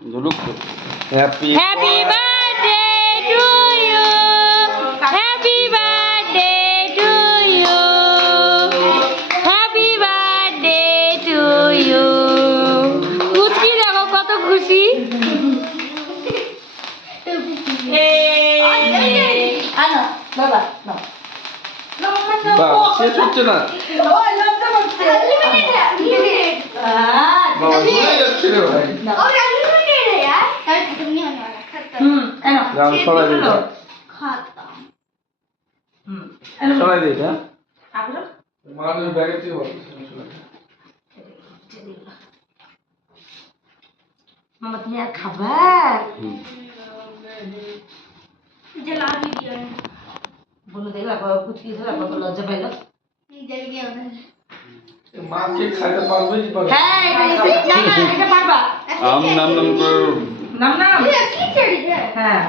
ঝুলুক তো happy happy birthday to you happy birthday to you happy birthday to you পুচকি দেখো কত খুশি আনো বাবা নাও বাহ শেষ হচ্ছে না ওই লজ্জা করছে বাবা ভুলে যাচ্ছে রে ভাই এনো যাও সরাই দিই এটা। এনো সরাই দিই এটা আবরো মার ব্যাগে থেকে বল মামা তুমি আর খাবা বলে দেখলা কুচকি দিলা কত লজ্জা পাইলো মা কে খাইতে পারবে কি পারবে হ্যাঁ এটা পারবা আম নাম নাম করে নাম নাম হ্যাঁ